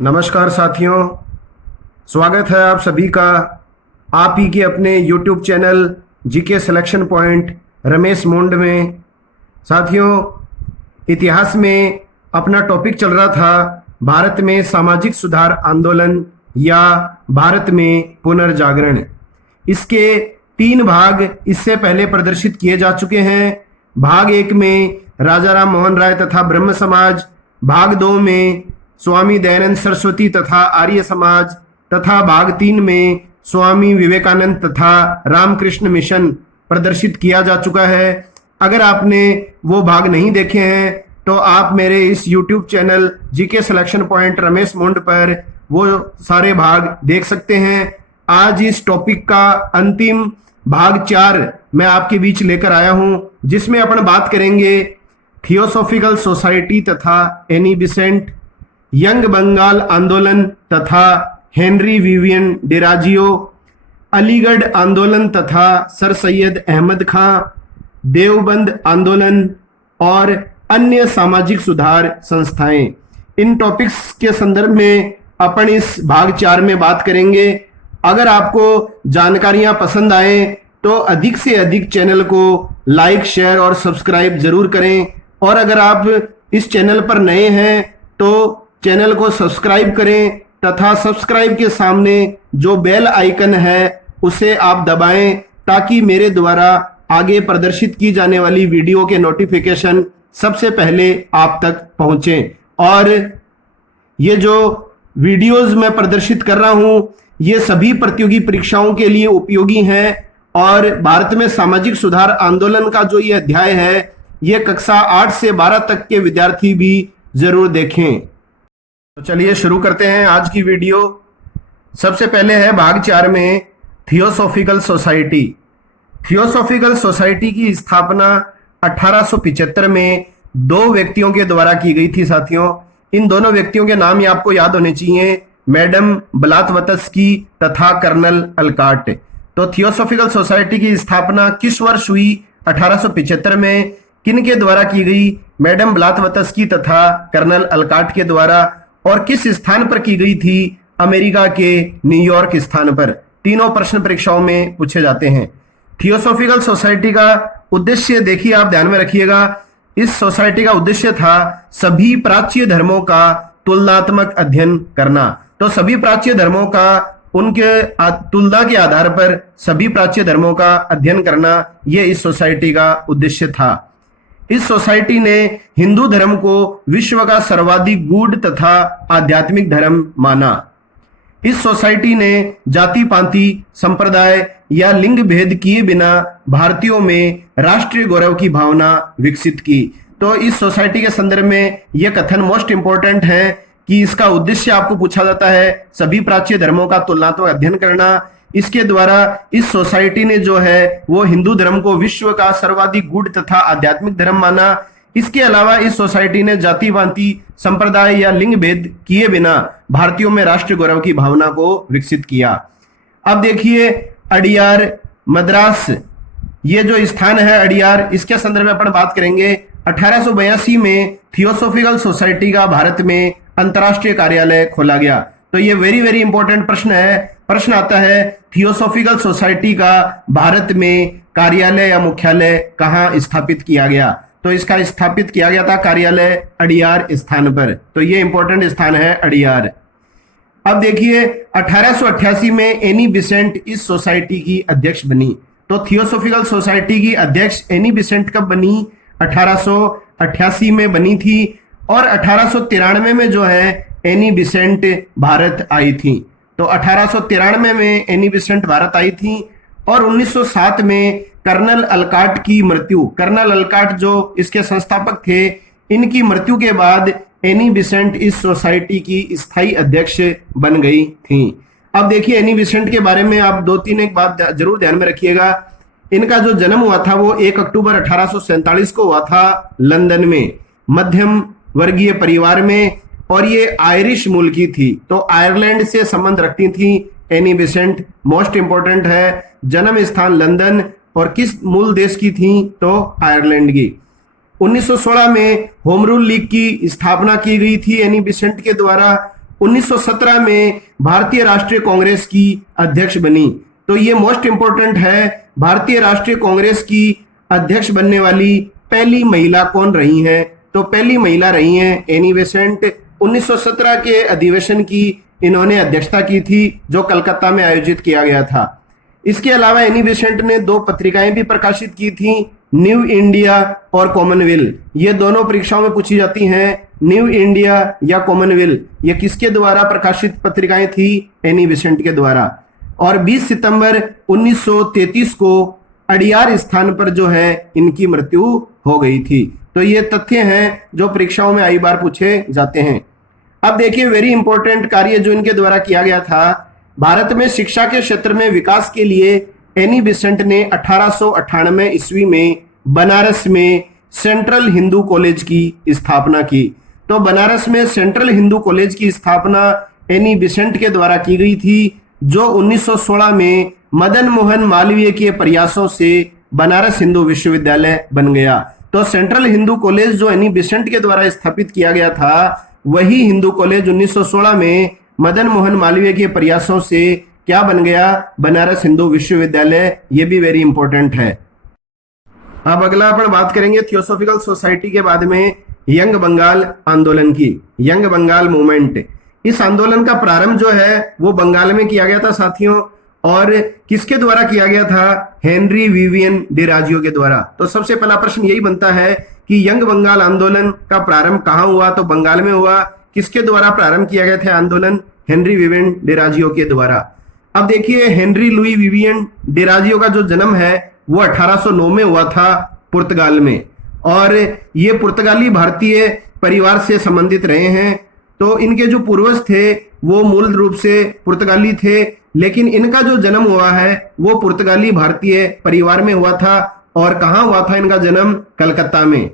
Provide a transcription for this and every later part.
नमस्कार साथियों, स्वागत है आप सभी का आप ही के अपने YouTube channel GK selection point Ramesh Mond में। साथियों, इतिहास में अपना टॉपिक चल रहा था भारत में सामाजिक सुधार आंदोलन या भारत में पुनर्जागरण। इसके 3 भाग इससे पहले प्रदर्शित किए जा चुके हैं। भाग 1 में राजा राम मोहन राय तथा ब्रह्म समाज, भाग 2 में स्वामी दयानंद सरस्वती तथा आर्य समाज तथा भाग 3 में स्वामी विवेकानंद तथा रामकृष्ण मिशन प्रदर्शित किया जा चुका है। अगर आपने वो भाग नहीं देखे हैं तो आप मेरे इस YouTube channel GK selection point Ramesh Mond पर वो सारे भाग देख सकते हैं। आज इस टॉपिक का अंतिम भाग 4 मैं आपके बीच लेकर आया हूं, जिसमें अपन बात करेंगे थियोसॉफिकल सोसाइटी तथा एनी बिसेंट, यंग बंगाल आंदोलन तथा हेनरी विवियन डिराजियो, अलीगढ़ आंदोलन तथा सर सैयद अहमद खां, देवबंद आंदोलन और अन्य सामाजिक सुधार संस्थाएं। इन टॉपिक्स के संदर्भ में अपन इस भाग 4 में बात करेंगे। अगर आपको जानकारियां पसंद आए तो अधिक से अधिक चैनल को लाइक, शेयर और सब्सक्राइब जरूर करें। और अगर आप इस चैनल पर नए हैं तो चैनल को सब्सक्राइब करें तथा सब्सक्राइब के सामने जो बेल आइकन है उसे आप दबाएं, ताकि मेरे द्वारा आगे प्रदर्शित की जाने वाली वीडियो के नोटिफिकेशन सबसे पहले आप तक पहुंचे। और ये जो वीडियोस मैं प्रदर्शित कर रहा हूं ये सभी प्रतियोगी परीक्षाओं के लिए उपयोगी हैं। और भारत में सामाजिक सुधार आंदोलन का जो ये अध्याय है ये कक्षा 8 से 12 तक के विद्यार्थी भी जरूर देखें। तो चलिए शुरू करते हैं आज की वीडियो। सबसे पहले है भाग 4 में थियोसॉफिकल सोसाइटी। थियोसॉफिकल सोसाइटी की स्थापना 1875 में 2 व्यक्तियों के द्वारा की गई थी। साथियों, इन दोनों व्यक्तियों के नाम ही आपको याद होने चाहिए, मैडम ब्लातवत्स्की तथा कर्नल अलकाट। तो थियोसॉफिकल सोसाइटी की स्थापना किस वर्ष हुई? 1875 में। किन के द्वारा की गई? मैडम ब्लातवत्स्की तथा कर्नल अलकाट के द्वारा। और किस स्थान पर की गई थी? अमेरिका के न्यूयॉर्क स्थान पर। तीनों प्रश्न परीक्षाओं में पूछे जाते हैं। थियोसॉफिकल सोसाइटी का उद्देश्य देखिए, आप ध्यान में रखिएगा। इस सोसाइटी का उद्देश्य था सभी प्राच्य धर्मों का तुलनात्मक अध्ययन करना। तो सभी प्राच्य धर्मों का उनके तुलना के आधार पर सभी प्राच्य धर्मों का अध्ययन करना, यह इस सोसाइटी का उद्देश्य था। इस सोसाइटी ने हिंदू धर्म को विश्व का सर्वाधिक गूढ़ तथा आध्यात्मिक धर्म माना। इस सोसाइटी ने जाति पाति संप्रदाय या लिंग भेद किए बिना भारतीयों में राष्ट्रीय गौरव की भावना विकसित की। तो इस सोसाइटी के संदर्भ में यह कथन मोस्ट इंपोर्टेंट है कि इसका उद्देश्य आपको पूछा जाता है सभी प्राच्य धर्मों का तुलनात्मक अध्ययन करना। इसके द्वारा इस सोसाइटी ने जो है वो हिंदू धर्म को विश्व का सर्वाधिक गूढ़ तथा आध्यात्मिक धर्म माना। इसके अलावा इस सोसाइटी ने जाति पाति संप्रदाय या लिंग भेद किए बिना भारतीयों में राष्ट्रीय गौरव की भावना को विकसित किया। अब देखिए अडियार मद्रास, ये जो स्थान है अडियार, इसके संदर्भ में अपन बात करेंगे। 1882 में थियोसॉफिकल सोसाइटी का भारत में अंतरराष्ट्रीय कार्यालय खोला गया। तो ये वेरी वेरी इंपॉर्टेंट प्रश्न है। प्रश्न आता है थियोसॉफिकल सोसाइटी का भारत में कार्यालय या मुख्यालय कहाँ स्थापित किया गया? तो इसका स्थापित किया गया था कार्यालय अडियार स्थान पर। तो ये इंपॉर्टेंट स्थान है अडियार। अब देखिए 1888 में एनी बिसेंट इस सोसाइटी की अध्यक्ष बनी। तो थियोसॉफिकल सोसाइटी की अध्यक्ष एनी बिसेंट कब बनी? 1888 में बनी थी। और 1893 में जो है एनी बिसेंट भारत आई थी। तो 1893 में एनी बिसेंट भारत आई थी। और 1907 में कर्नल अलकाट की मृत्यु, कर्नल अलकाट जो इसके संस्थापक थे, इनकी मृत्यु के बाद एनी बिसेंट इस सोसाइटी की स्थायी अध्यक्ष बन गई थी। अब देखिए एनी बिसेंट के बारे में आप 2-3 एक बात जरूर ध्यान में रखिएगा। इनका जो जन्म हुआ था वो 1 अक्टूबर 1847 को हुआ था लंदन में, मध्यम वर्गीय परिवार में। और ये आयरिश मूल की थी, तो आयरलैंड से संबंध रखती थी एनी बिसेंट। मोस्ट इंपोर्टेंट है, जन्म स्थान लंदन और किस मूल देश की थी? तो आयरलैंड की। 1916 में होम रूल लीग की स्थापना की गई थी एनी बिसेंट के द्वारा। 1917 में भारतीय राष्ट्रीय कांग्रेस की अध्यक्ष बनी। तो ये मोस्ट इंपोर्टेंट है, भारतीय राष्ट्रीय कांग्रेस की अध्यक्ष बनने वाली पहली महिला कौन रही हैं? तो पहली महिला रही हैं एनी बेसेंट। 1917 के अधिवेशन की इन्होंने अध्यक्षता की थी जो कलकत्ता में आयोजित किया गया था। इसके अलावा एनी बेसेंट ने 2 पत्रिकाएं भी प्रकाशित की थी, न्यू इंडिया और कॉमनवेल्थ। ये दोनों परीक्षाओं में पूछी जाती हैं, न्यू इंडिया या कॉमनवेल्थ, ये किसके द्वारा प्रकाशित पत्रिकाएं थी? एनी बेसेंट के द्वारा। और 20 सितंबर 1933 को अडियार स्थान पर जो है इनकी मृत्यु हो गई थी। तो ये तथ्य हैं जो परीक्षाओं में कई बार पूछे जाते हैं। अब देखिए वेरी इंपॉर्टेंट कार्य जो इनके द्वारा किया गया था, भारत में शिक्षा के क्षेत्र में विकास के लिए एनी बेसेंट ने 1898 ईस्वी में बनारस में सेंट्रल हिंदू कॉलेज की स्थापना की। तो बनारस में सेंट्रल हिंदू कॉलेज की स्थापना एनी बेसेंट के द्वारा की गई थी, जो 1916 में मदन मोहन मालवीय के प्रयासों से बनारस हिंदू विश्वविद्यालय बन गया। तो सेंट्रल हिंदू कॉलेज जो एनी बेसेंट के द्वारा स्थापित किया गया था, वही हिंदू कॉलेज 1916 में मदन मोहन मालवीय के प्रयासों से क्या बन गया? बनारस हिंदू विश्वविद्यालय। ये भी वेरी इंपॉर्टेंट है। अब अगला अपन बात करेंगे थियोसॉफिकल सोसाइटी के बाद में यंग बंगाल आंदोलन की, यंग बंगाल मूवमेंट। इस आंदोलन का प्रारंभ जो है वो बंगाल में किया गया था साथियों, और किसके द्वारा किया गया था? हेनरी विवियन डिराजियो के द्वारा। तो सबसे पहला प्रश्न यही बनता है कि यंग बंगाल आंदोलन का प्रारंभ कहाँ हुआ? तो बंगाल में हुआ। किसके द्वारा प्रारंभ किया गया था आंदोलन? हेनरी विवियन डिराजियो के द्वारा। अब देखिए हेनरी लुई विवियन डिराजियो का जो जन्म है वो 1809 में हुआ था पुर्तगाल में, और ये पुर्तगाली भारतीय परिवार से संबंधित रहे हैं। तो इनके जो पूर्वज थे वो मूल रूप से पुर्तगाली थे, लेकिन इनका जो जन्म हुआ है वो पुर्तगाली भारतीय परिवार में हुआ था। और कहाँ हुआ था इनका जन्म? कलकत्ता में।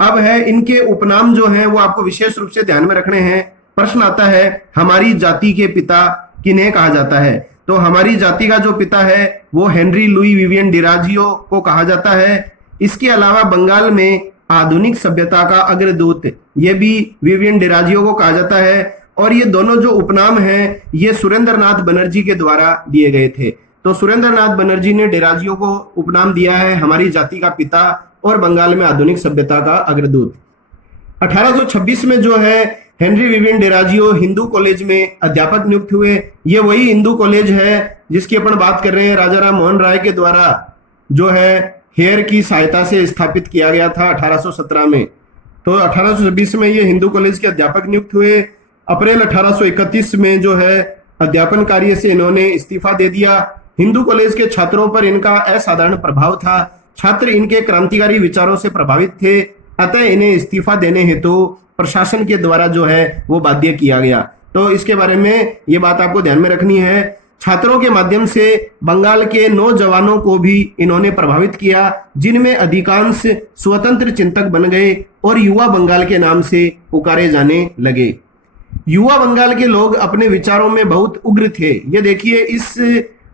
अब है इनके उपनाम जो हैं वो आपको विशेष रूप से ध्यान में रखने हैं। प्रश्न आता है हमारी जाति के पिता किन्हें कहा जाता है? तो हमारी जाति का जो पिता है वो हेनरी लुई विवियन डिराजियो को कहा जाता है। इसके अलावा बंगाल में आधुनिक सभ्यता का अग्रदूत, ये भी विवियन डिराजियो को कहा जाता है। और ये दोनों जो उपनाम हैं ये सुरेंद्रनाथ बनर्जी के द्वारा दिए गए थे। तो सुरेंद्रनाथ बनर्जी ने डिराजियो को उपनाम दिया है हमारी जाति का पिता और बंगाल में आधुनिक सभ्यता का अग्रदूत। 1826 में जो है हेनरी विवियन डिराजियो हिंदू कॉलेज में अध्यापक नियुक्त हुए। ये वही हिंदू कॉलेज है जिसकी अपन बात कर रहे हैं, राजा राम मोहन राय के द्वारा जो है हेयर की सहायता से स्थापित किया गया था 1817 में। तो 1826 में ये हिंदू कॉलेज के अध्यापक नियुक्त हुए। अप्रैल 1831 में जो है अध्यापन कार्य से इन्होंने इस्तीफा दे दिया। हिंदू कॉलेज के छात्रों पर इनका असाधारण प्रभाव था। छात्र इनके क्रांतिकारी विचारों से प्रभावित थे, अतः इन्हें इस्तीफा देने हेतु प्रशासन के द्वारा जो है वो बाध्य किया गया। तो इसके बारे में ये बात आपको ध्यान में रखनी है। छात्रों के माध्यम से बंगाल के नौजवानों को भी इन्होंने प्रभावित किया, जिनमें अधिकांश स्वतंत्र चिंतक बन गए और युवा बंगाल के नाम से पुकारे जाने लगे। युवा बंगाल के लोग अपने विचारों में बहुत उग्र थे। ये देखिए इस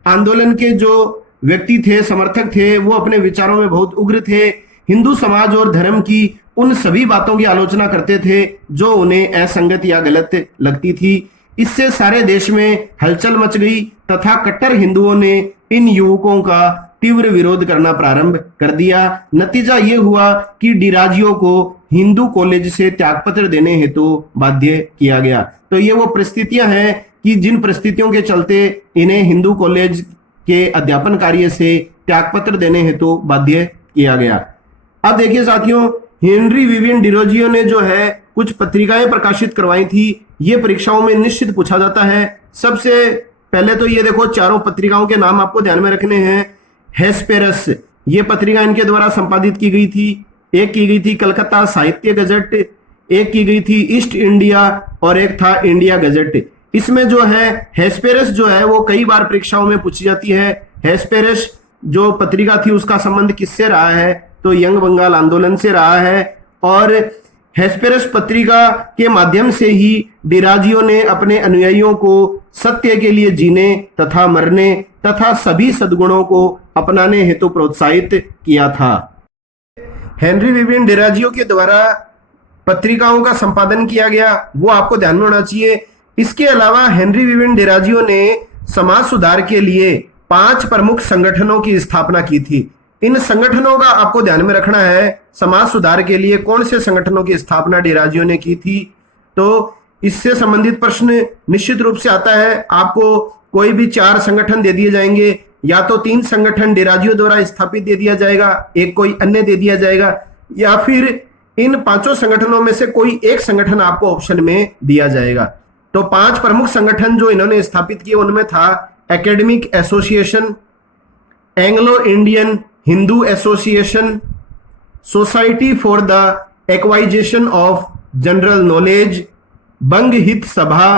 आंदोलन के जो व्यक्ति थे, समर्थक थे, वो अपने विचारों में बहुत उग्र थे। हिंदू समाज और धर्म की उन सभी बातों की आलोचना करते थे जो उन्हें असंगत या गलत लगती थी। इससे सारे देश में हलचल मच गई तथा कट्टर हिंदुओं ने इन युवकों का तीव्र विरोध करना प्रारंभ कर दिया। नतीजा ये हुआ कि डिराजियो को हिंदू कॉलेज से त्यागपत्र देने हेतु बाध्य किया गया। तो ये वो परिस्थितियां हैं कि जिन परिस्थितियों के चलते इन्हें हिंदू कॉलेज के अध्यापन कार्य से त्यागपत्र देने हेतु बाध्य किया गया। अब देखिए साथियों, हेनरी विवियन डिरोजियो ने जो है कुछ पत्रिकाएं प्रकाशित करवाई थी। ये परीक्षाओं में निश्चित पूछा जाता है। सबसे पहले तो ये देखो, चारों पत्रिकाओं के नाम आपको ध्यान में रखने हैं। हेस्पेरस, ये पत्रिका इनके द्वारा संपादित की गई थी। एक की गई थी कलकत्ता साहित्य गजट, एक की गई थी ईस्ट इंडिया और एक था इंडिया गजट। इसमें जो है हेस्पेरस जो है वो कई बार परीक्षाओं में पूछी जाती है। हेस्पेरस जो पत्रिका थी उसका संबंध किससे रहा है? तो यंग बंगाल आंदोलन से रहा है। और हेस्पेरस पत्रिका के माध्यम से ही डिराजियो ने अपने अनुयायियों को सत्य के लिए जीने तथा मरने तथा सभी सद्गुणों को अपनाने हेतु प्रोत्साहित किया था। हेनरी विवियन डिराजियो के द्वारा पत्रिकाओं का संपादन किया गया, वो आपको ध्यान में होना चाहिए। इसके अलावा हेनरी विवियन डिराजियो ने समाज सुधार के लिए 5 प्रमुख संगठनों की स्थापना की थी। इन संगठनों का आपको ध्यान में रखना है, समाज सुधार के लिए कौन से संगठनों की स्थापना डिराजियो ने की थी। तो इससे संबंधित प्रश्न निश्चित रूप से आता है। आपको कोई भी 4 संगठन दे दिए जाएंगे, या तो 3 संगठन डिराजियो द्वारा स्थापित दे दिया जाएगा, एक कोई अन्य दे दिया जाएगा, या फिर इन 5 संगठनों में से कोई एक संगठन आपको ऑप्शन में दिया जाएगा। तो 5 प्रमुख संगठन जो इन्होंने स्थापित किए उनमें था academic association, Anglo Indian Hindu association, society for the acquisition of general knowledge, बंग हित सभा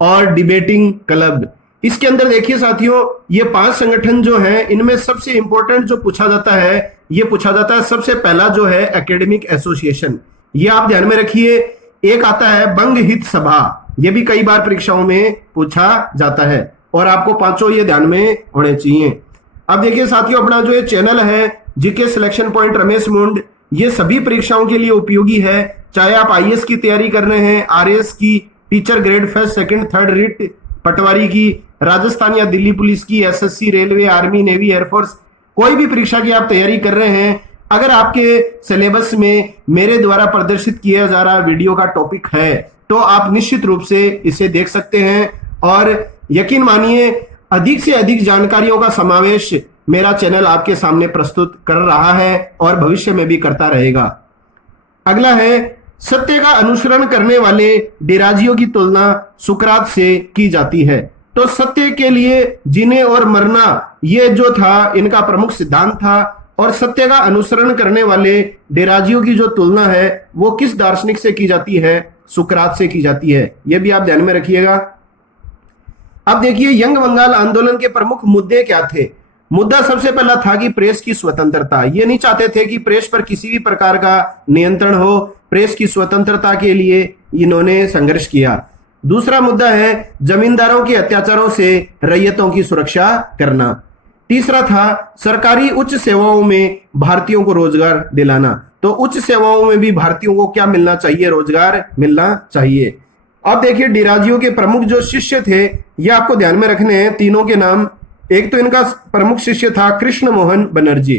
और डिबेटिंग क्लब। इसके अंदर देखिए साथियों, ये 5 संगठन जो हैं, इनमें सबसे इंपॉर्टेंट जो पूछा जाता है, ये पूछा जाता है सबसे पहला जो है एकेडमिक एसोसिएशन। ये आप ध्यान में रखिए। एक आता है बंग हित सभा, ये भी कई बार परीक्षाओं में पूछा जाता है और आपको 5 ये ध्यान में होने चाहिए। अब देखिए साथियों, अपना जो ये चैनल है जीके सिलेक्शन पॉइंट रमेश मुंड, ये सभी परीक्षाओं के लिए उपयोगी है। चाहे आप आईएएस की तैयारी कर रहे हैं, आरएएस की, teacher grade 1st, 2nd, 3rd writ, पटवारी की, राजस्थान या दिल्ली पुलिस की, SSC, railway, army, navy, air force, कोई भी परीक्षा की आप तैयारी कर रहे हैं, अगर आपके सिलेबस में मेरे द्वारा प्रदर्शित किया जा रहा वीडियो का टॉपिक है तो आप निश्चित रूप से इसे देख सकते हैं। और यकीन मानिए, अधिक से अधिक जानकारियों का समावेश मेरा चैनल आपके सामने प्रस्तुत कर रहा है और भविष्य में भी करता रहेगा। अगला है, सत्य का अनुसरण करने वाले डिराजियो की तुलना सुकरात से की जाती है। तो सत्य के लिए जीने और मरना, ये जो था इनका प्रमुख सिद्धांत था। और सत्य का अनुसरण करने वाले डिराजियो की जो तुलना है वो किस दार्शनिक से की जाती है? सुकरात से की जाती है। यह भी आप ध्यान में रखिएगा। अब देखिए, यंग बंगाल आंदोलन के प्रमुख मुद्दे क्या थे? मुद्दा सबसे पहला था कि प्रेस की स्वतंत्रता। ये नहीं चाहते थे कि प्रेस पर किसी भी प्रकार का नियंत्रण हो। प्रेस की स्वतंत्रता के लिए इन्होंने संघर्ष किया। दूसरा मुद्दा है जमींदारों के अत्याचारों से रैयतों की सुरक्षा करना। तीसरा था सरकारी उच्च सेवाओं में भारतीयों को रोजगार दिलाना। तो उच्च सेवाओं में भी भारतीयों को क्या मिलना चाहिए? रोजगार मिलना चाहिए। अब देखिए, डिराजियो के प्रमुख जो शिष्य थे ये आपको ध्यान में रखने हैं, तीनों के नाम। एक तो इनका प्रमुख शिष्य था कृष्ण मोहन बनर्जी,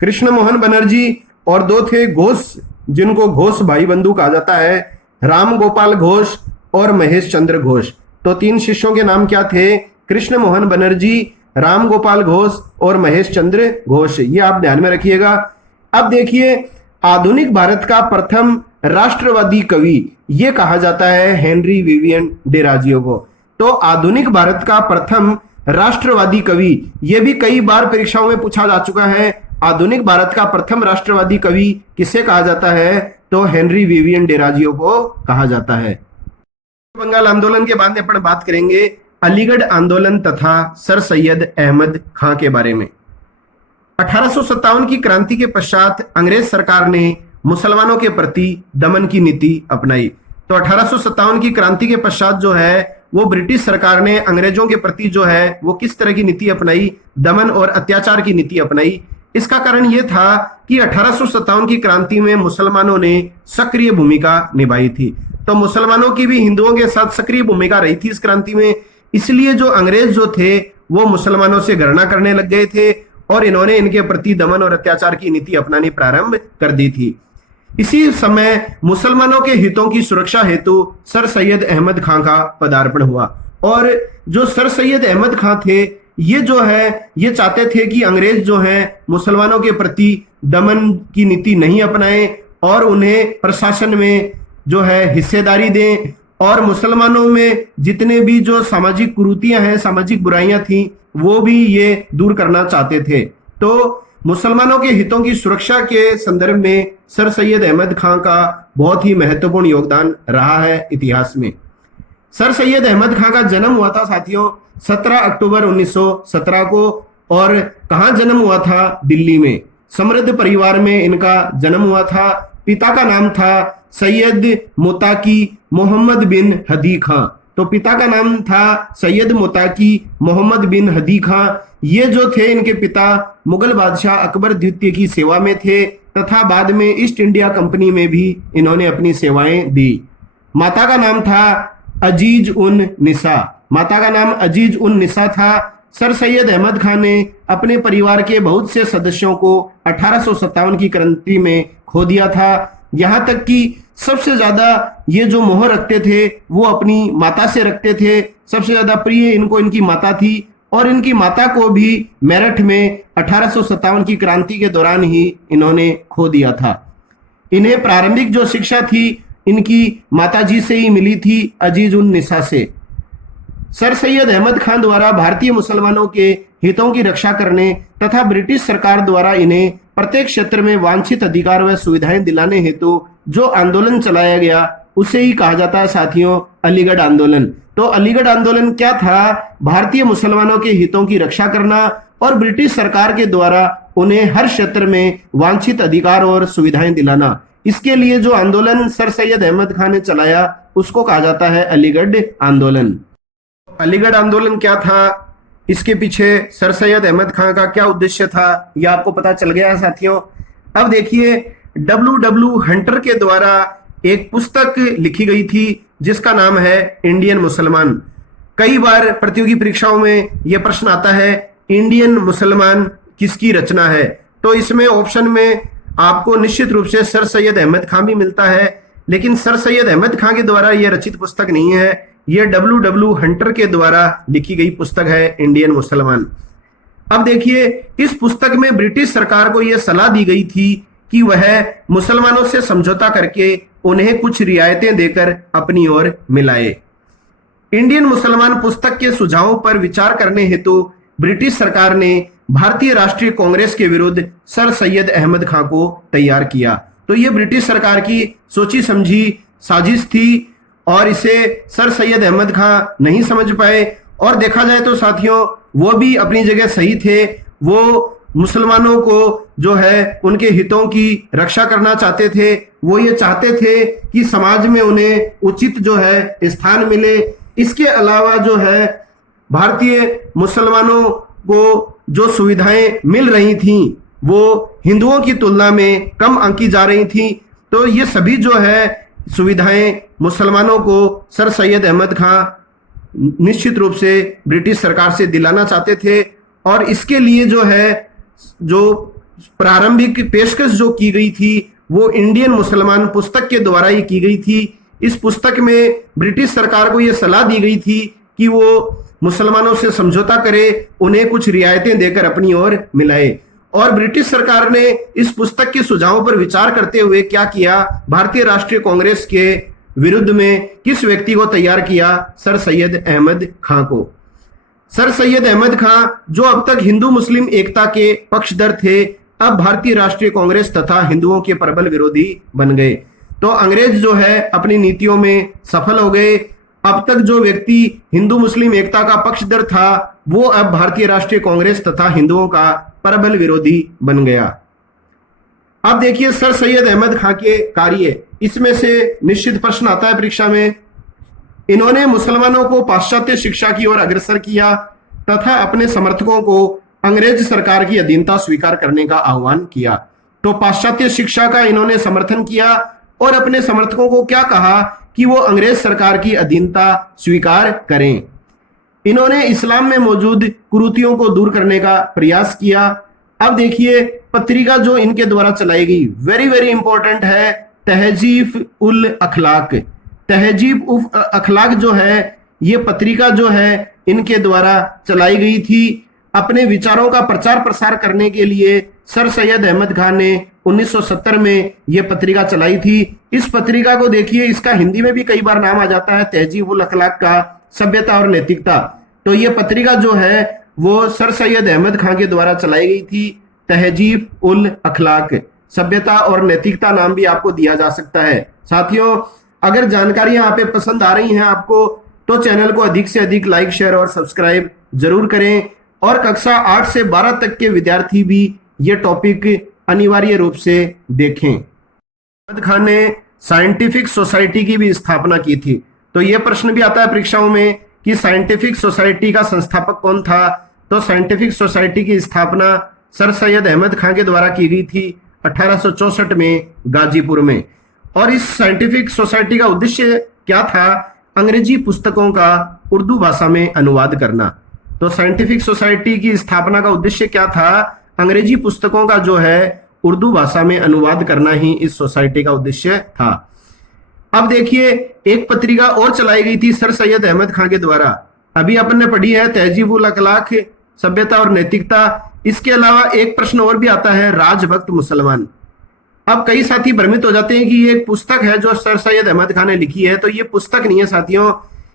कृष्ण मोहन बनर्जी, और 2 थे घोष, जिनको घोष भाई बंधु कहा जाता है, राम गोपाल घोष और महेश चंद्र घोष। तो 3 शिष्यों के नाम क्या थे? कृष्ण मोहन बनर्जी, राम गोपाल घोष और महेश चंद्र घोष। ये आप ध्यान में रखिएगा। अब देखिए, आधुनिक भारत का प्रथम राष्ट्रवादी कवि ये कहा जाता है हेनरी विवियन डिराजियो को। तो आधुनिक भारत का प्रथम राष्ट्रवादी कवि, ये भी कई बार परीक्षाओं में पूछा जा चुका है। आधुनिक भारत का प्रथम राष्ट्रवादी कवि किसे कहा जाता है? तो हेनरी विवियन डिराजियो को कहा जाता है। बंगाल आंदोलन के बाद में अपन बात करेंगे अलीगढ़ आंदोलन तथा सर सैयद अहमद खां के बारे में। 1857 की क्रांति के पश्चात अंग्रेज सरकार ने मुसलमानों के प्रति दमन की नीति अपनाई। तो 1857 की क्रांति के पश्चात जो है वो ब्रिटिश सरकार ने अंग्रेजों के प्रति जो है वो किस तरह की नीति अपनाई? दमन और अत्याचार की नीति अपनाई। इसका कारण यह था कि 1857 की क्रांति में मुसलमानों ने सक्रिय भूमिका निभाई थी। तो मुसलमानों की भी हिंदुओं के साथ सक्रिय भूमिका रही थी इस क्रांति में। इसलिए जो अंग्रेज जो थे वो मुसलमानों से घृणा करने लग गए थे और इन्होंने इनके प्रति दमन और अत्याचार की नीति अपनानी प्रारंभ कर दी थी। इसी समय मुसलमानों के हितों की सुरक्षा हेतु सर सैयद अहमद खां का पदार्पण हुआ। और जो सर सैयद अहमद खां थे ये जो है ये चाहते थे कि अंग्रेज जो हैं मुसलमानों के प्रति दमन की नीति नहीं अपनाएं और उन्हें प्रशासन में जो है हिस्सेदारी दें, और मुसलमानों में जितने भी जो सामाजिक कुरीतियां हैं, सामाजिक बुराइयां थी, वो भी ये दूर करना चाहते थे। तो मुसलमानों के हितों की सुरक्षा के संदर्भ में सर सैयद अहमद खां का बहुत ही महत्वपूर्ण योगदान रहा है इतिहास में। सर सैयद अहमद खां का जन्म हुआ था साथियों 17 अक्टूबर 1917 को। और कहाँ जन्म हुआ था? दिल्ली में। समृद्ध परिवार में इनका जन्म हुआ था। पिता का नाम था सैयद मुताकी मोहम्मद बिन हदी खां। तो पिता का नाम था सैयद मुताकी मोहम्मद बिन हदी खां। ये जो थे इनके पिता मुगल बादशाह अकबर द्वितीय की सेवा में थे तथा बाद में ईस्ट इंडिया कंपनी में भी इन्होंने अपनी सेवाएं दी। माता का नाम था अजीज उन निसा। माता का नाम अजीज उन निसा था। सर सैयद अहमद खान ने अपने परिवार के बहुत से सदस्यों को 1857 की क्रांति में खो दिया था। यहाँ तक कि सबसे ज्यादा ये जो मोह रखते थे वो अपनी माता से रखते थे। सबसे ज्यादा प्रिय इनको इनकी माता थी और इनकी माता को भी मेरठ में 1857 की क्रांति के दौरान ही इन्होंने खो दिया था। इन्हें प्रारंभिक जो शिक्षा थी इनकी माताजी से ही मिली थी, अजीज उन निसा से। सर सैयद अहमद खान द्वारा भारतीय मुसलमानों के हितों की रक्षा करने तथा ब्रिटिश सरकार द्वारा इन्हें प्रत्येक क्षेत्र में वांछित अधिकार व सुविधाएं दिलाने हेतु जो आंदोलन चलाया गया उसे ही कहा जाता है साथियों अलीगढ़ आंदोलन। तो अलीगढ़ आंदोलन क्या था? भारतीय मुसलमानों के हितों की रक्षा करना और ब्रिटिश सरकार के द्वारा उन्हें हर क्षेत्र में वांछित अधिकार और सुविधाएं दिलाना। इसके लिए जो आंदोलन सर सैयद अहमद खान ने चलाया उसको कहा जाता है अलीगढ़ आंदोलन। अलीगढ़ आंदोलन क्या था, इसके पीछे सर सैयद अहमद खान का क्या उद्देश्य था, यह आपको पता चल गया है साथियों। अब देखिए W हंटर के द्वारा एक पुस्तक लिखी गई थी जिसका नाम है इंडियन मुसलमान। कई बार प्रतियोगी परीक्षाओं में यह प्रश्न आता है इंडियन मुसलमान किसकी रचना है, तो इसमें ऑप्शन में आपको निश्चित रूप से सर सैयद अहमद खान भी मिलता है, लेकिन सर सैयद अहमद खान के द्वारा यह रचित पुस्तक नहीं है, यह W हंटर के द्वारा लिखी गई पुस्तक है इंडियन मुसलमान। अब देखिए इस पुस्तक में ब्रिटिश सरकार को यह सलाह दी गई थी कि वह मुसलमानों से समझौता करके उन्हें कुछ रियायतें देकर अपनी ओर मिलाए। इंडियन मुसलमान पुस्तक के सुझावों पर विचार करने हेतु ब्रिटिश सरकार ने भारतीय राष्ट्रीय कांग्रेस के विरुद्ध सर सैयद अहमद खान को तैयार किया। तो यह ब्रिटिश सरकार की सोची समझी साजिश थी और इसे सर सैयद अहमद खान नहीं समझ पाए। और देखा जाए तो साथियों वो भी अपनी जगह सही थे, वो मुसलमानों को जो है उनके हितों की रक्षा करना चाहते थे। वो ये चाहते थे कि समाज में उन्हें उचित जो है स्थान मिले। इसके अलावा जो है भारतीय मुसलमानों को जो सुविधाएं मिल रही थीं वो हिंदुओं की तुलना में कम आंकी जा रही थीं। तो ये सभी जो है सुविधाएं मुसलमानों को सर सैयद अहमद खान निश्चित रूप से ब्रिटिश सरकार से दिलाना चाहते थे। और इसके लिए जो है जो प्रारंभिक पेशकश जो की गई थी वो इंडियन मुसलमान पुस्तक के द्वारा ही की गई थी। इस पुस्तक में ब्रिटिश सरकार को यह सलाह दी गई थी कि वो मुसलमानों से समझौता करे, उन्हें कुछ रियायतें देकर अपनी ओर मिलाए। और ब्रिटिश सरकार ने इस पुस्तक के सुझावों पर विचार करते हुए क्या किया, भारतीय राष्ट्रीय कांग्रेस के विरुद्ध में किस व्यक्ति को तैयार किया, सर सैयद अहमद खान को। सर सैयद अहमद खान जो अब तक हिंदू मुस्लिम एकता के पक्षधर थे, अब भारतीय राष्ट्रीय कांग्रेस तथा हिंदुओं के प्रबल विरोधी बन गए। तो अंग्रेज जो है अपनी नीतियों में सफल हो गए। अब तक जो व्यक्ति हिंदू मुस्लिम एकता का पक्षधर था वो अब भारतीय राष्ट्रीय कांग्रेस तथा हिंदुओं का प्रबल विरोधी बन गया। अब देखिए सर सैयद अहमद खान के कार्य, इसमें से निश्चित प्रश्न आता है परीक्षा में। इन्होंने मुसलमानों को पाश्चात्य शिक्षा की ओर अग्रसर किया तथा अपने समर्थकों को अंग्रेज सरकार की अधीनता स्वीकार करने का आह्वान किया। तो पाश्चात्य शिक्षा का इन्होंने समर्थन किया और अपने समर्थकों को क्या कहा कि वो अंग्रेज सरकार की अधीनता स्वीकार करें। इन्होंने इस्लाम में मौजूद कुरीतियों को दूर करने का प्रयास किया। अब देखिए पत्रिका जो इनके द्वारा चलाई गई वेरी वेरी इंपॉर्टेंट है, तहजीब उल अखलाक। तहजीब उल अखलाक जो है ये पत्रिका जो है इनके द्वारा चलाई गई थी। अपने विचारों का प्रचार प्रसार करने के लिए सर सैयद अहमद खान ने 1970 में यह पत्रिका चलाई थी। इस पत्रिका को देखिए, इसका हिंदी में भी कई बार नाम आ जाता है तहजीब उल अखलाक का, सभ्यता और नैतिकता। तो यह पत्रिका जो है वो सर सैयद अहमद खान के द्वारा चलाई गई थी। तहजीब उल अखलाक, सभ्यता और नैतिकता नाम भी आपको दिया जा सकता है। साथियों अगर जानकारियां यहाँ पे पसंद आ रही हैं आपको तो चैनल को अधिक से अधिक लाइक शेयर और सब्सक्राइब जरूर करें। और कक्षा 8 से 12 तक के विद्यार्थी भी ये टॉपिक अनिवार्य रूप से देखें। अहमद खान ने साइंटिफिक सोसाइटी की भी स्थापना की थी। तो ये प्रश्न भी आता है परीक्षाओं में कि साइंटिफिक सोसाइटी का संस्थापक कौन था। तो साइंटिफिक सोसाइटी की स्थापना सर सैयद अहमद खान के द्वारा की गई थी 1864 में गाजीपुर में। और इस साइंटिफिक सोसाइटी का उद्देश्य क्या था अंग्रेजी पुस्तकों का उर्दू भाषा में अनुवाद करना। तो साइंटिफिक सोसाइटी की स्थापना का उद्देश्य क्या था? अंग्रेजी पुस्तकों का जो है उर्दू भाषा में अनुवाद करना ही इस सोसाइटी का उद्देश्य था। अब देखिए, एक पत्रिका और चलाई गई थी सर सैयद अहमद खां के द्वारा। अभी अपन ने पढ़ी है तहजीबुल अखलाक, सभ्यता और नैतिकता। इसके अलावा एक प्रश्न और भी आता है, राजभक्त मुसलमान। अब कई साथी भ्रमित हो जाते हैं कि ये एक पुस्तक है जो सर सैयद अहमद खान ने लिखी है। तो ये पुस्तक नहीं है साथियों,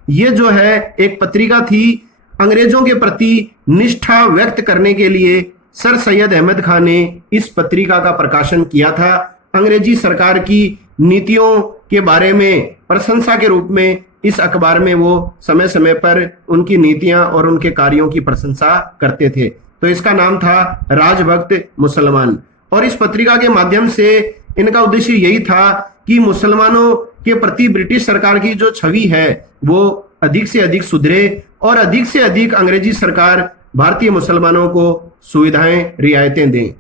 ये जो है एक पत्रिका थी। अंग्रेजों के प्रति निष्ठा व्यक्त करने के लिए सर सैयद अहमद खान ने इस पत्रिका का प्रकाशन किया था। अंग्रेजी सरकार की नीतियों के बारे में प्रशंसा के रूप में इस अखबार में वो समय समय पर उनकी नीतियां और उनके कार्यों की प्रशंसा करते थे। तो इसका नाम था राजभक्त मुसलमान। और इस पत्रिका के माध्यम से इनका उद्देश्य यही था कि मुसलमानों के प्रति ब्रिटिश सरकार की जो छवि है वो अधिक से अधिक सुधरे और अधिक से अधिक अंग्रेजी सरकार भारतीय मुसलमानों को सुविधाएं रियायतें दें।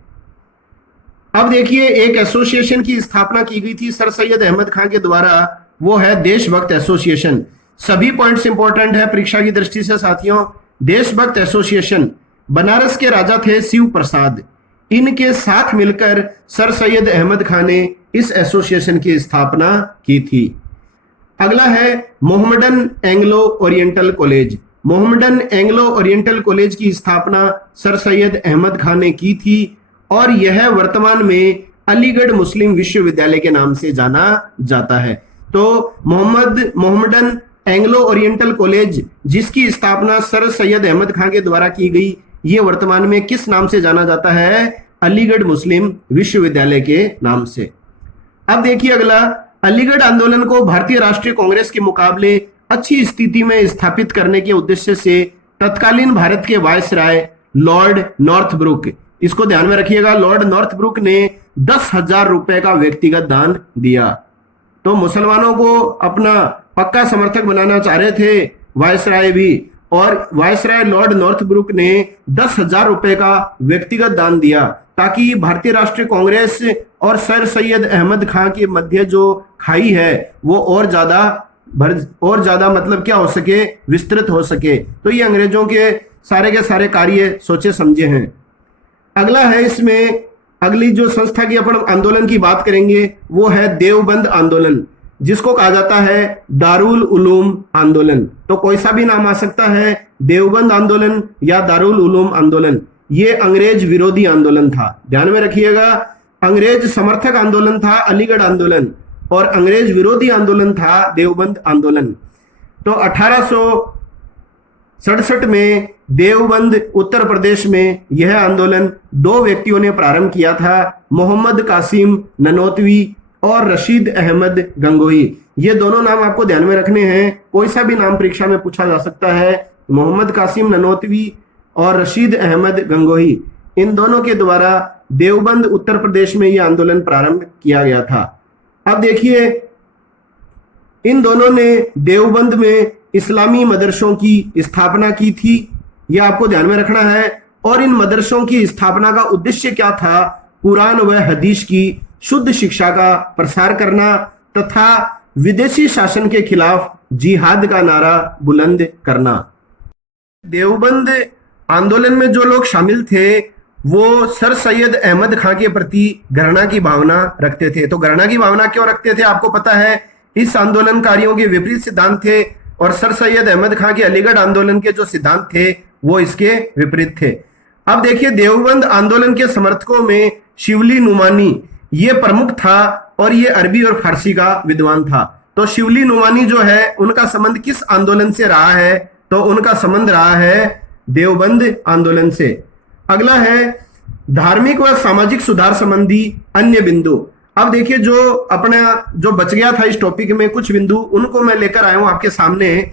अब देखिए, एक एसोसिएशन की स्थापना की गई थी सर सैयद अहमद खान के द्वारा, वो है देशभक्त एसोसिएशन। सभी पॉइंट्स इंपॉर्टेंट है परीक्षा की दृष्टि से साथियों। देशभक्त एसोसिएशन, बनारस के राजा थे शिव प्रसाद, इनके साथ मिलकर सर सैयद अहमद खान ने इस एसोसिएशन की स्थापना की थी। अगला है Mohammedan Anglo oriental college. Mohammedan Anglo oriental college की स्थापना सर सैयद अहमद खान ने की थी और यह वर्तमान में अलीगढ़ मुस्लिम विश्वविद्यालय के नाम से जाना जाता है। तो मोहम्मडन एंग्लो ओरिएंटल कॉलेज, जिसकी स्थापना सर सैयद अहमद खान के द्वारा की गई, ये वर्तमान में किस नाम से जाना जाता है? अलीगढ़ मुस्लिम विश्वविद्यालय के नाम से। अब देखिए अगला, अलीगढ़ आंदोलन को भारतीय राष्ट्रीय कांग्रेस के मुकाबले अच्छी स्थिति में स्थापित करने के उद्देश्य से तत्कालीन भारत के वायसराय लॉर्ड नॉर्थब्रुक, इसको ध्यान में रखिएगा, लॉर्ड नॉर्थब्रुक ने 10,000 रुपए का व्यक्तिगत दान दिया। तो मुसलमानों को अपना पक्का समर्थक बनाना चाह रहे थे वायसराय भी, और वायसराय लॉर्ड नॉर्थब्रुक ने 10,000 रुपए का व्यक्तिगत दान दिया ताकि भारतीय राष्ट्रीय कांग्रेस और सर सैयद अहमद खान के मध्य जो खाई है वो और ज्यादा मतलब क्या हो सके, विस्तृत हो सके। तो ये अंग्रेजों के सारे कार्य सोचे समझे हैं। अगला है, इसमें अगली जो संस्था की अपन आंदोलन की बात करेंगे वो है देवबंद आंदोलन, जिसको कहा जाता है दारुल उलूम आंदोलन। तो कोई सा भी नाम आ सकता है, देवबंद आंदोलन या दारुल उलूम आंदोलन। ये अंग्रेज विरोधी आंदोलन था, ध्यान में रखिएगा। अंग्रेज समर्थक आंदोलन था अलीगढ़ आंदोलन और अंग्रेज विरोधी आंदोलन था देवबंद आंदोलन। तो 1867 में देवबंद उत्तर प्रदेश में यह आंदोलन 2 व्यक्तियों ने प्रारंभ किया था, मोहम्मद कासिम ननोतवी और रशीद अहमद गंगोही। ये दोनों नाम आपको ध्यान में रखने हैं, कोई सा भी नाम परीक्षा में पूछा जा सकता है। मोहम्मद कासिम ननोतवी और रशीद अहमद गंगोही, इन दोनों के द्वारा देवबंद उत्तर प्रदेश में यह आंदोलन प्रारंभ किया गया था। अब देखिए, इन दोनों ने देवबंद में इस्लामी मदरसों की स्थापना की थी, यह आपको ध्यान में रखना है। और इन मदरसों की स्थापना का उद्देश्य क्या था? कुरान व हदीस की शुद्ध शिक्षा का प्रसार करना तथा विदेशी शासन के खिलाफ जिहाद का नारा बुलंद करना। देवबंद आंदोलन में जो लोग शामिल थे वो सर सैयद अहमद खान के प्रति घृणा की भावना रखते थे। तो घृणा की भावना क्यों रखते थे? आपको पता है, इस आंदोलनकारियों के विपरीत सिद्धांत थे और सर सैयद अहमद खान के अलीगढ़ आंदोलन के जो सिद्धांत थे वो इसके विपरीत थे। अब देखिए, देवबंद आंदोलन के समर्थकों में शिवली नुमानी ये प्रमुख था और ये अरबी और फारसी का विद्वान था। तो शिवली नुमानी जो है उनका संबंध किस आंदोलन से रहा है? तो उनका संबंध रहा है देवबंद आंदोलन से। अगला है धार्मिक व सामाजिक सुधार संबंधी अन्य बिंदु। अब देखिए, जो बच गया था इस टॉपिक में कुछ बिंदु, उनको मैं लेकर आया हूं आपके सामने।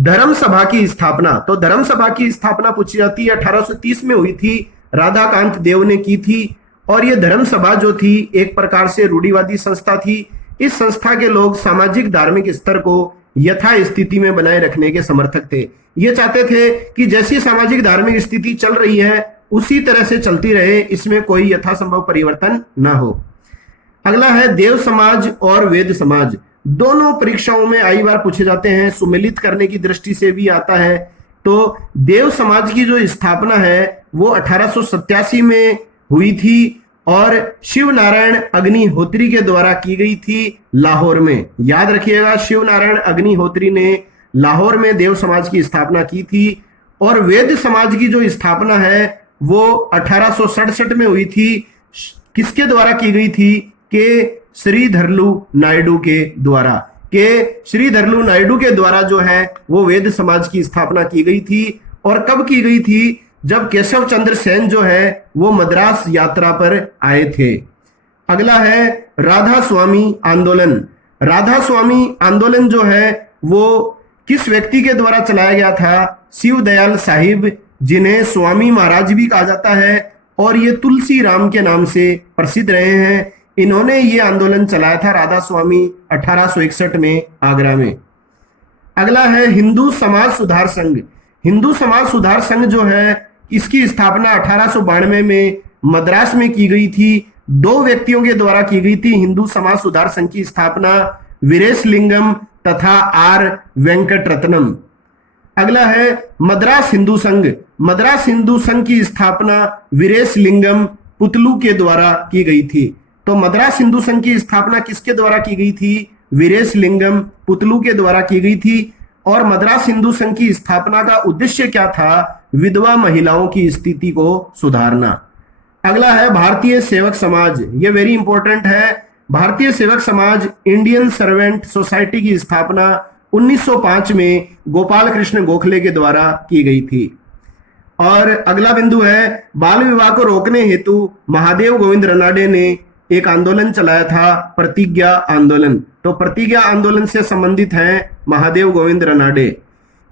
धर्म सभा की स्थापना, तो धर्म सभा की स्थापना पूछी जाती है, 1830 में हुई थी, राधाकांत देव ने की थी। और ये धर्म सभा जो थी एक प्रकार से रूढ़िवादी संस्था थी। इस संस्था के लोग सामाजिक धार्मिक स्तर को यथा स्थिति में बनाए रखने के समर्थक थे। ये चाहते थे कि जैसी सामाजिक धार्मिक स्थिति चल रही है उसी तरह से चलती रहे, इसमें कोई यथासंभव परिवर्तन ना हो। अगला है देव समाज और वेद समाज। दोनों परीक्षाओं में आई बार पूछे जाते हैं, सुमेलित करने की दृष्टि से भी आता है। तो देव समाज की जो स्थापना है वो 1887 में हुई थी और शिव नारायण अग्निहोत्री के द्वारा की गई थी लाहौर में। याद रखिएगा, शिव नारायण अग्निहोत्री ने लाहौर में देव समाज की स्थापना की थी। और वेद समाज की जो स्थापना है वो 1867 में हुई थी। किसके द्वारा की गई थी? के श्रीधरलू नायडू के द्वारा। के श्रीधरलू नायडू के द्वारा जो है वो वेद समाज की स्थापना की गई थी। और कब की गई थी? जब केशव चंद्र सेन जो है वो मद्रास यात्रा पर आए थे। अगला है राधा स्वामी आंदोलन। राधा स्वामी आंदोलन जो है वो किस व्यक्ति के द्वारा चलाया गया था? शिव दयाल साहिब, जिन्हें स्वामी महाराज भी कहा जाता है और ये तुलसी राम के नाम से प्रसिद्ध रहे हैं। इन्होंने ये आंदोलन चलाया था राधा स्वामी 1861 में आगरा में। अगला है हिंदू समाज सुधार संघ। हिंदू समाज सुधार संघ जो है इसकी स्थापना 1892 में मद्रास में की गई थी। दो व्यक्तियों के द्वारा की गई थी हिंदू समाज सुधार संघ की स्थापना, वीरेशलिंगम तथा आर वेंकट रत्नम। अगला है मद्रास हिंदू संघ। मद्रास हिंदू संघ की स्थापना वीरेशलिंगम पुतलू के द्वारा की गई थी। तो मद्रास हिंदू संघ की स्थापना किसके द्वारा की गई थी? वीरेशलिंगम पुतलू के द्वारा की गई थी। और मद्रास हिंदू संघ की स्थापना का उद्देश्य क्या था? विधवा महिलाओं की स्थिति को सुधारना। अगला है भारतीय सेवक समाज। यह वेरी इंपॉर्टेंट है। भारतीय सेवक समाज इंडियन सर्वेंट सोसाइटी की स्थापना 1905 में गोपाल कृष्ण गोखले के द्वारा की गई थी। और अगला बिंदु है बाल विवाह को रोकने हेतु महादेव गोविंद रनाडे ने एक आंदोलन चलाया था, प्रतिज्ञा आंदोलन। तो प्रतिज्ञा आंदोलन से संबंधित हैं महादेव गोविंद रनाडे।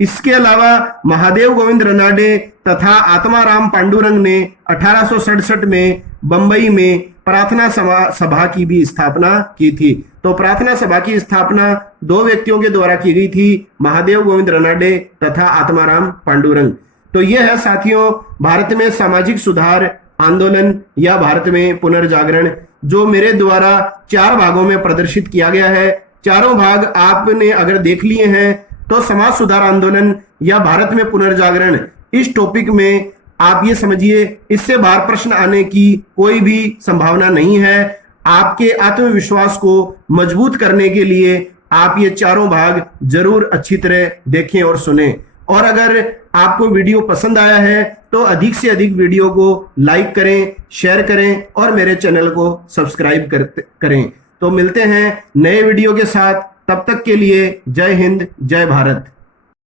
इसके अलावा महादेव गोविंद रनाडे तथा आत्माराम पांडुरंग ने 1867 में बंबई में प्रार्थना सभा की भी स्थापना की थी। तो प्रार्थना सभा की स्थापना दो व्यक्तियों के द्वारा की गई थी, महादेव गोविंद रनाडे तथा आत्माराम पांडुरंग। तो यह है साथियों भारत में सामाजिक सुधार आंदोलन या भारत में पुनर्जागरण, जो मेरे द्वारा 4 भागों में प्रदर्शित किया गया है। चारों भाग आपने अगर देख लिए हैं तो समाज सुधार आंदोलन या भारत में पुनर्जागरण, इस टॉपिक में आप ये समझिए इससे बाहर प्रश्न आने की कोई भी संभावना नहीं है। आपके आत्मविश्वास को मजबूत करने के लिए आप ये चारों भाग जरूर अच्छी तरह देखें और सुनें। और अगर आपको वीडियो पसंद आया है तो अधिक से अधिक वीडियो को लाइक करें, शेयर करें और मेरे चैनल को सब्सक्राइब करें। तो मिलते हैं नए वीडियो के साथ, तब तक के लिए जय हिंद, जय भारत।